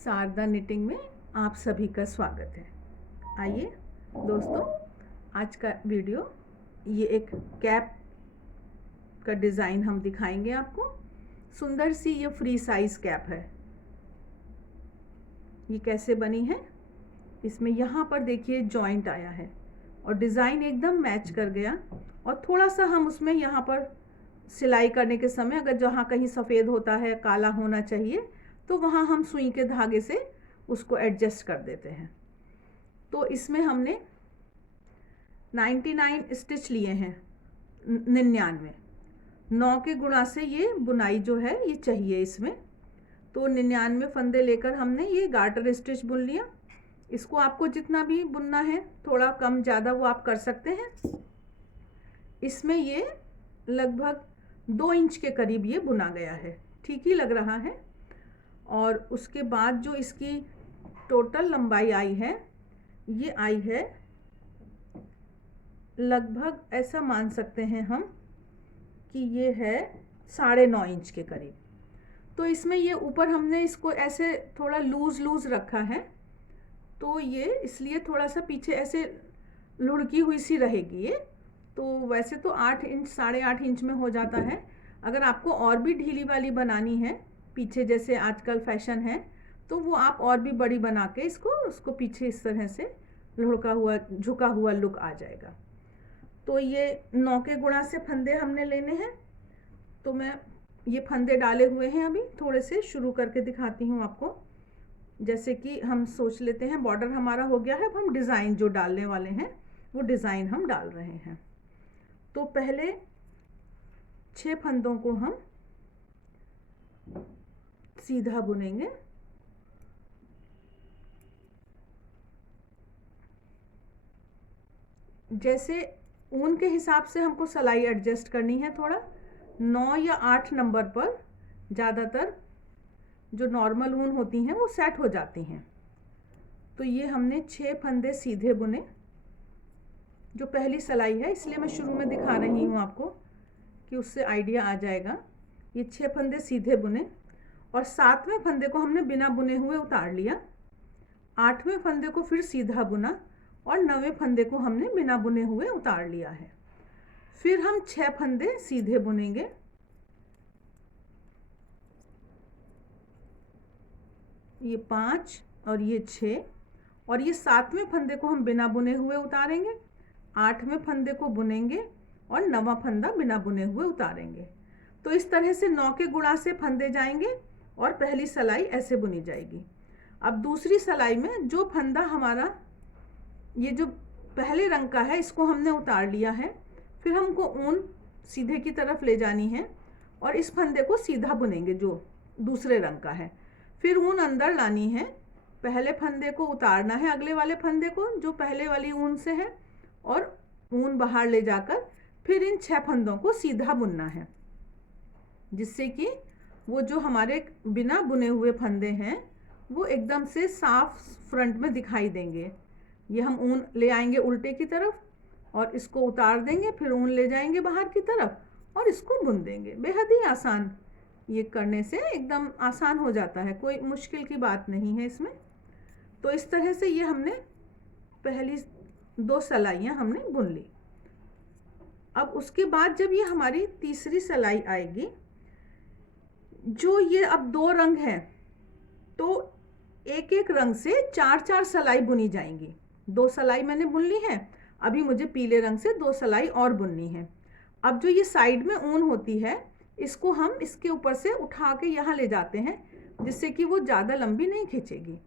Sharda knitting में आप सभी का स्वागत है। आइए दोस्तों, आज का वीडियो ये एक कैप का डिज़ाइन हम दिखाएंगे आपको। सुंदर सी ये फ्री साइज कैप है। ये कैसे बनी है, इसमें यहाँ पर देखिए जॉइंट आया है और डिज़ाइन एकदम मैच कर गया। और थोड़ा सा हम उसमें यहाँ पर सिलाई करने के समय अगर जहाँ कहीं सफ़ेद होता है, काला होना चाहिए, तो वहाँ हम सुई के धागे से उसको एडजस्ट कर देते हैं। तो इसमें हमने 99 स्टिच लिए हैं, 99 9 के गुणा से ये बुनाई जो है ये चाहिए इसमें। तो 99 फंदे लेकर हमने ये गार्टर स्टिच बुन लिया। इसको आपको जितना भी बुनना है, थोड़ा कम ज़्यादा वो आप कर सकते हैं। इसमें ये लगभग 2 इंच के करीब ये बुना गया है, ठीक ही लग रहा है। और उसके बाद जो इसकी टोटल लंबाई आई है, ये आई है लगभग, ऐसा मान सकते हैं हम कि ये है 9.5 इंच के करीब। तो इसमें ये ऊपर हमने इसको ऐसे थोड़ा लूज़ रखा है, तो ये इसलिए थोड़ा सा पीछे ऐसे लुढ़की हुई सी रहेगी ये। तो वैसे तो 8 इंच 8.5 इंच में हो जाता है। अगर आपको और भी ढीली वाली बनानी है पीछे, जैसे आजकल फैशन है, तो वो आप और भी बड़ी बना के उसको पीछे इस तरह से लुढ़का हुआ झुका हुआ लुक आ जाएगा। तो ये 9 के गुणा से फंदे हमने लेने हैं। तो मैं ये फंदे डाले हुए हैं, अभी थोड़े से शुरू करके दिखाती हूँ आपको। जैसे कि हम सोच लेते हैं बॉर्डर हमारा हो गया है, अब हम डिज़ाइन जो डालने वाले हैं वो डिज़ाइन हम डाल रहे हैं। तो पहले 6 फंदों को हम सीधा बुनेंगे। जैसे ऊन के हिसाब से हमको सिलाई एडजस्ट करनी है थोड़ा। 9 या 8 नंबर पर ज़्यादातर जो नॉर्मल ऊन होती हैं वो सेट हो जाती हैं। तो ये हमने 6 फंदे सीधे बुने। जो पहली सिलाई है, इसलिए मैं शुरू में दिखा रही हूँ आपको कि उससे आइडिया आ जाएगा। ये 6 फंदे सीधे बुने और 7वें फंदे को हमने बिना बुने हुए उतार लिया। 8वें फंदे को फिर सीधा बुना और 9वें फंदे को हमने बिना बुने हुए उतार लिया है। फिर हम 6 फंदे सीधे बुनेंगे। ये 5 और ये 6, और ये 7वें फंदे को हम बिना बुने हुए उतारेंगे। 8वें फंदे को बुनेंगे और 9वां फंदा बिना बुने हुए उतारेंगे। तो इस तरह से 9 के गुणा से फंदे जाएंगे और पहली सिलाई ऐसे बुनी जाएगी। अब दूसरी सिलाई में जो फंदा हमारा ये जो पहले रंग का है, इसको हमने उतार लिया है। फिर हमको ऊन सीधे की तरफ ले जानी है और इस फंदे को सीधा बुनेंगे जो दूसरे रंग का है। फिर ऊन अंदर लानी है, पहले फंदे को उतारना है अगले वाले फंदे को जो पहले वाली ऊन से है, और ऊन बाहर ले जाकर फिर इन 6 फंदों को सीधा बुनना है, जिससे कि वो जो हमारे बिना बुने हुए फंदे हैं वो एकदम से साफ फ्रंट में दिखाई देंगे। ये हम ऊन ले आएंगे उल्टे की तरफ और इसको उतार देंगे, फिर ऊन ले जाएंगे बाहर की तरफ और इसको बुन देंगे। बेहद ही आसान, ये करने से एकदम आसान हो जाता है, कोई मुश्किल की बात नहीं है इसमें। तो इस तरह से ये हमने पहली 2 सिलाइयाँ हमने बुन ली। अब उसके बाद जब ये हमारी तीसरी सिलाई आएगी, जो ये अब 2 रंग हैं, तो एक एक रंग से 4-4 सिलाई बुनी जाएंगी। 2 सिलाई मैंने बुन ली है, अभी मुझे पीले रंग से 2 सिलाई और बुननी है। अब जो ये साइड में ऊन होती है, इसको हम इसके ऊपर से उठा के यहाँ ले जाते हैं, जिससे कि वो ज़्यादा लंबी नहीं खींचेगी।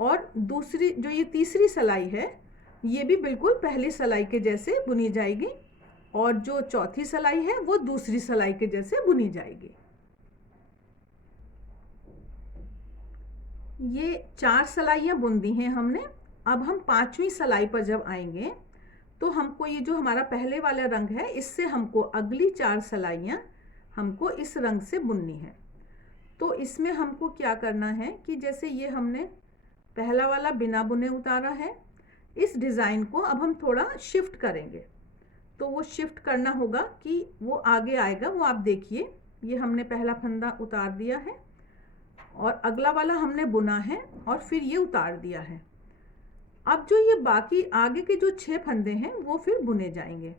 और दूसरी जो ये तीसरी सिलाई है, ये भी बिल्कुल पहली सिलाई के जैसे बुनी जाएगी, और जो चौथी सिलाई है वो दूसरी सिलाई के जैसे बुनी जाएगी। ये 4 सिलाइयाँ बुन दी हैं हमने। अब हम 5वीं सिलाई पर जब आएंगे, तो हमको ये जो हमारा पहले वाला रंग है, इससे हमको अगली 4 सिलाइयाँ हमको इस रंग से बुननी है। तो इसमें हमको क्या करना है कि जैसे ये हमने पहला वाला बिना बुने उतारा है, इस डिज़ाइन को अब हम थोड़ा शिफ्ट करेंगे। तो वो शिफ्ट करना होगा कि वो आगे आएगा, वो आप देखिए। ये हमने पहला फंदा उतार दिया है और अगला वाला हमने बुना है और फिर ये उतार दिया है। अब जो ये बाकी आगे के जो 6 फंदे हैं वो फिर बुने जाएंगे।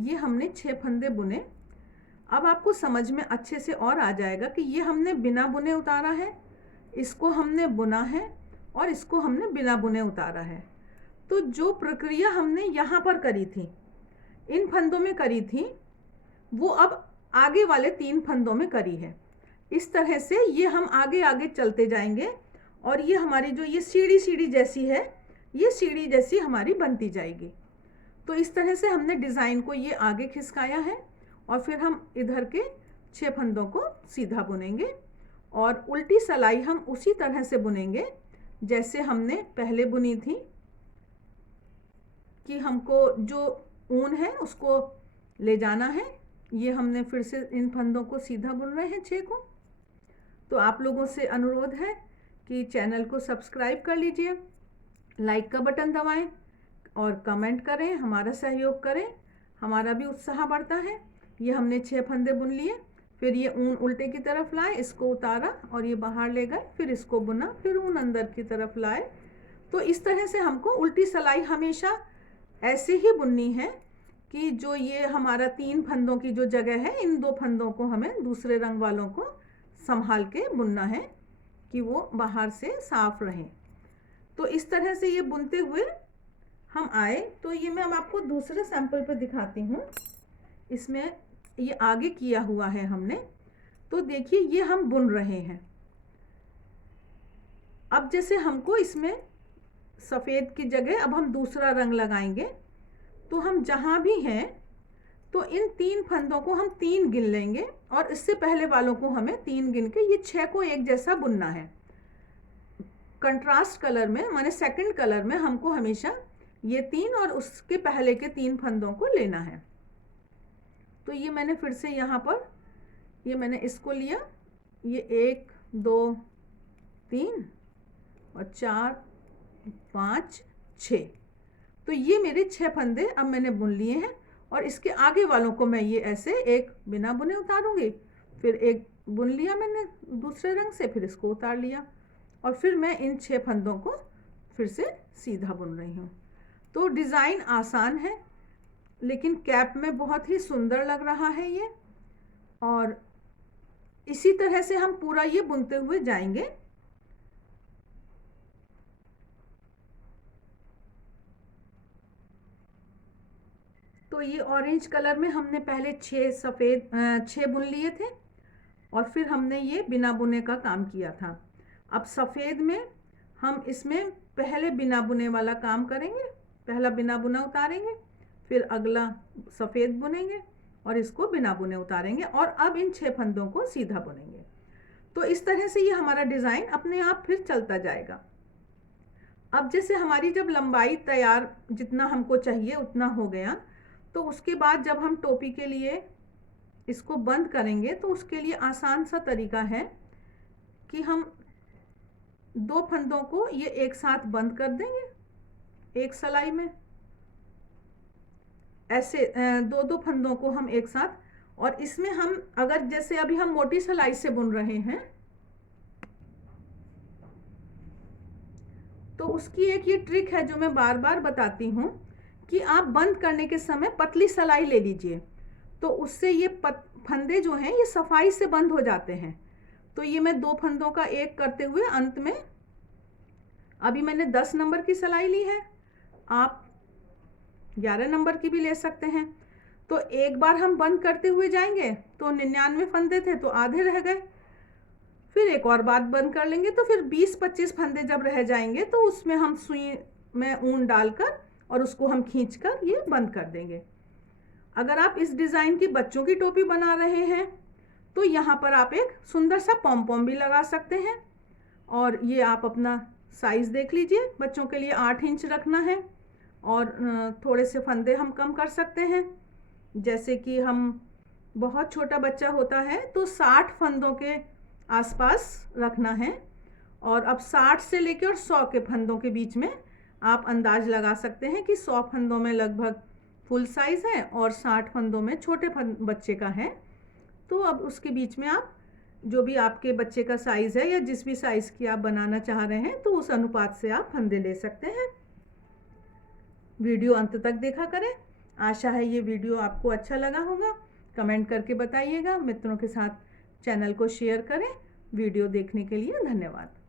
ये हमने 6 फंदे बुने। अब आपको समझ में अच्छे से और आ जाएगा कि ये हमने बिना बुने उतारा है, इसको हमने बुना है और इसको हमने बिना बुने उतारा है। तो जो प्रक्रिया हमने यहाँ पर करी थी, इन फंदों में करी थी, वो अब आगे वाले 3 फंदों में करी है। इस तरह से ये हम आगे आगे चलते जाएंगे और ये हमारी जो ये सीढ़ी जैसी है, ये सीढ़ी जैसी हमारी बनती जाएगी। तो इस तरह से हमने डिज़ाइन को ये आगे खिसकाया है और फिर हम इधर के 6 फंदों को सीधा बुनेंगे और उल्टी सिलाई हम उसी तरह से बुनेंगे जैसे हमने पहले बुनी थी, कि हमको जो ऊन है उसको ले जाना है। ये हमने फिर से इन फंदों को सीधा बुन रहे हैं 6 को। तो आप लोगों से अनुरोध है कि चैनल को सब्सक्राइब कर लीजिए, लाइक का बटन दबाएं और कमेंट करें, हमारा सहयोग करें, हमारा भी उत्साह बढ़ता है। ये हमने 6 फंदे बुन लिए, फिर ये ऊन उल्टे की तरफ लाए, इसको उतारा और ये बाहर ले गए, फिर इसको बुना, फिर ऊन अंदर की तरफ लाए। तो इस तरह से हमको उल्टी सिलाई हमेशा ऐसे ही बुननी है कि जो ये हमारा 3 फंदों की जो जगह है, इन 2 फंदों को हमें दूसरे रंग वालों को संभाल के बुनना है कि वो बाहर से साफ रहें। तो इस तरह से ये बुनते हुए हम आए। तो ये मैं अब आपको दूसरे सैंपल पर दिखाती हूँ। इसमें ये आगे किया हुआ है हमने। तो देखिए ये हम बुन रहे हैं। अब जैसे हमको इसमें सफ़ेद की जगह अब हम दूसरा रंग लगाएंगे, तो हम जहाँ भी हैं तो इन 3 फंदों को हम 3 गिन लेंगे और इससे पहले वालों को हमें 3 गिन के ये 6 को एक जैसा बुनना है। कंट्रास्ट कलर में, माने सेकंड कलर में हमको हमेशा ये 3 और उसके पहले के 3 फंदों को लेना है। तो ये मैंने फिर से यहाँ पर ये मैंने इसको लिया, ये 1 2 3 और 4 5 6। तो ये मेरे 6 फंदे अब मैंने बुन लिए हैं और इसके आगे वालों को मैं ये ऐसे एक बिना बुने उतारूंगी, फिर एक बुन लिया मैंने दूसरे रंग से, फिर इसको उतार लिया और फिर मैं इन 6 फंदों को फिर से सीधा बुन रही हूँ। तो डिज़ाइन आसान है लेकिन कैप में बहुत ही सुंदर लग रहा है ये। और इसी तरह से हम पूरा ये बुनते हुए जाएंगे। तो ये ऑरेंज कलर में हमने पहले 6 बुन लिए थे और फिर हमने ये बिना बुने का काम किया था। अब सफ़ेद में हम इसमें पहले बिना बुने वाला काम करेंगे, पहला बिना बुना उतारेंगे, फिर अगला सफ़ेद बुनेंगे और इसको बिना बुने उतारेंगे और अब इन 6 फंदों को सीधा बुनेंगे। तो इस तरह से ये हमारा डिज़ाइन अपने आप फिर चलता जाएगा। अब जैसे हमारी जब लंबाई तैयार जितना हमको चाहिए उतना हो गया, तो उसके बाद जब हम टोपी के लिए इसको बंद करेंगे तो उसके लिए आसान सा तरीका है कि हम 2 फंदों को ये एक साथ बंद कर देंगे एक सिलाई में, ऐसे 2 फंदों को हम एक साथ। और इसमें हम अगर जैसे अभी हम मोटी सिलाई से बुन रहे हैं तो उसकी एक ये ट्रिक है जो मैं बार बार बताती हूँ कि आप बंद करने के समय पतली सिलाई ले लीजिए, तो उससे ये फंदे जो हैं ये सफाई से बंद हो जाते हैं। तो ये मैं 2 फंदों का एक करते हुए अंत में अभी मैंने 10 नंबर की सिलाई ली है, आप 11 नंबर की भी ले सकते हैं। तो एक बार हम बंद करते हुए जाएंगे तो 99 फंदे थे तो आधे रह गए, फिर एक और बार बंद कर लेंगे तो फिर 20-25 फंदे जब रह जाएंगे तो उसमें हम सुई में ऊन डालकर और उसको हम खींचकर ये बंद कर देंगे। अगर आप इस डिज़ाइन की बच्चों की टोपी बना रहे हैं तो यहाँ पर आप एक सुंदर सा पॉम भी लगा सकते हैं। और ये आप अपना साइज़ देख लीजिए, बच्चों के लिए 8 इंच रखना है और थोड़े से फंदे हम कम कर सकते हैं। जैसे कि हम बहुत छोटा बच्चा होता है तो 60 फंदों के आसपास रखना है और अब 60 से लेकर और 100 के फंदों के बीच में आप अंदाज लगा सकते हैं कि 100 फंदों में लगभग फुल साइज़ है और 60 फंदों में छोटे बच्चे का है। तो अब उसके बीच में आप जो भी आपके बच्चे का साइज़ है या जिस भी साइज़ की आप बनाना चाह रहे हैं तो उस अनुपात से आप फंदे ले सकते हैं। वीडियो अंत तक देखा करें। आशा है ये वीडियो आपको अच्छा लगा होगा। कमेंट करके बताइएगा। मित्रों के साथ चैनल को शेयर करें। वीडियो देखने के लिए धन्यवाद।